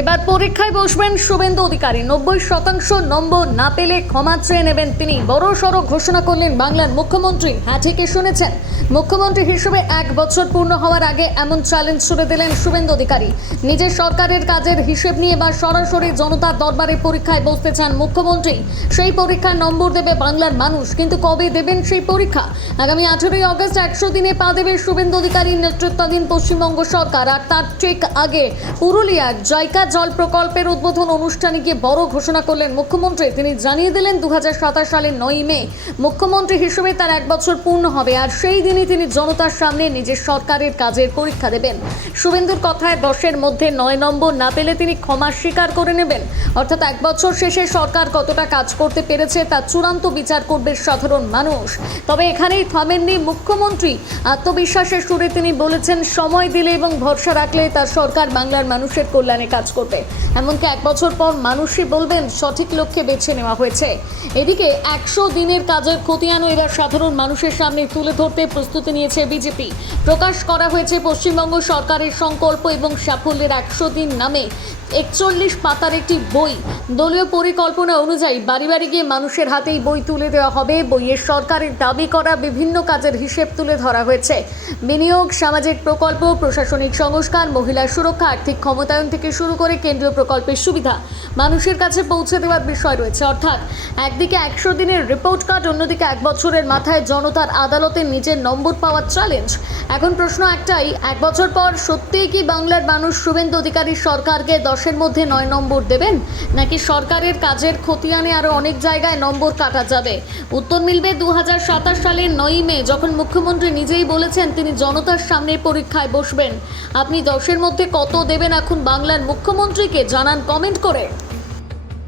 এবার পরীক্ষায় বসবেন শুভেন্দু অধিকারী। 90% নম্বর না পেলে ক্ষমা চেয়ে নেবেন তিনি। বড় সড়ো ঘোষণা করলেন বাংলার মুখ্যমন্ত্রী। হ্যাঁ, ঠিকই শুনেছেন, মুখ্যমন্ত্রী হিসেবে 1 বছর পূর্ণ হওয়ার আগে এমন চ্যালেঞ্জ ছুড়ে দিলেন শুভেন্দু অধিকারী। নিজের সরকারের কাজের হিসেব নিয়ে এবার সরাসরি জনতার দরবারে পরীক্ষায় বসতে চান মুখ্যমন্ত্রী। সেই পরীক্ষার নম্বর দেবে বাংলার মানুষ, কিন্তু কবে দেবেন সেই পরীক্ষা? আগামী 18ই আগস্ট 100 দিনে পা দেবে শুভেন্দু অধিকারীর নেতৃত্বাধীন পশ্চিমবঙ্গ সরকার। আর তার ঠিক আগে পুরুলিয়ার জায়গা জল প্রকল্পের উদ্বোধন অনুষ্ঠানে গিয়ে বড় ঘোষণা করলেন মুখ্যমন্ত্রী। তিনি জানিয়ে দিলেন 2027 সালের 9ই মে মুখ্যমন্ত্রী হিসেবে তার 1 বছর পূর্ণ হবে, আর সেই দিনই তিনি জনতার সামনে নিজের সরকারের কাজের পরীক্ষা দেবেন। শুভেন্দুর কথায় 10-এর মধ্যে 9 নম্বর না পেলে তিনি ক্ষমা স্বীকার করে নেবেন। অর্থাৎ 1 বছর শেষে সরকার কতটা কাজ করতে পেরেছে তা চূড়ান্ত বিচার করবে সাধারণ মানুষ। তবে এখানেই থামেননি মুখ্যমন্ত্রী। আত্মবিশ্বাসের সুরে তিনি বলেছেন, সময় দিলে এবং ভরসা রাখলে তার সরকার বাংলার মানুষের কল্যাণে কাজ করবে। এমনকি 1 বছর পর মানুষই বলবেন সঠিক লক্ষ্যে বেছে নেওয়া হয়েছে। এদিকে 100 দিনের কাজের খতিয়ানও এবার সাধারণ মানুষের সামনে তুলে ধরতে প্রস্তুতি নিয়েছে বিজেপি। প্রকাশ করা হয়েছে পশ্চিমবঙ্গ সরকারের সংকল্প এবং সাফল্যের 100 দিন নামে 41 পাতার একটি বই। দলীয় পরিকল্পনা অনুযায়ী বাড়ি বাড়ি গিয়ে মানুষের হাতেই বই তুলে দেওয়া হবে। বইয়ের সরকারের দাবি করা বিভিন্ন কাজের হিসেব তুলে ধরা হয়েছে। বিনিয়োগ, সামাজিক প্রকল্প, প্রশাসনিক সংস্কার, মহিলা সুরক্ষা, আর্থিক ক্ষমতায়ন থেকে শুরু করে কেন্দ্রীয় প্রকল্পের সুবিধা মানুষের কাছে পৌঁছে দেওয়ার বিষয় রয়েছে। অর্থাৎ একদিকে 100 দিনের রিপোর্ট কার্ড, অন্যদিকে 1 বছরের মাথায় জনতার আদালতে নিজের নম্বর পাওয়ার চ্যালেঞ্জ। এখন প্রশ্ন একটাই, 1 বছর পর সত্যিই কি বাংলার মানুষ শুভেন্দু অধিকারীর সরকারকে 10-এর মধ্যে 9 নম্বর দেবেন, নাকি সরকারের কাজের খতিয়ানে আরও অনেক জায়গায় নম্বর কাটা যাবে? উত্তর মিলবে 2027 সালের 9ই মে, যখন মুখ্যমন্ত্রী নিজেই বলেছেন তিনি জনতার সামনে পরীক্ষায় বসবেন। আপনি 10-এর মধ্যে কত দেবেন এখন বাংলার মুখ্যমন্ত্রীকে? জানান কমেন্ট করে।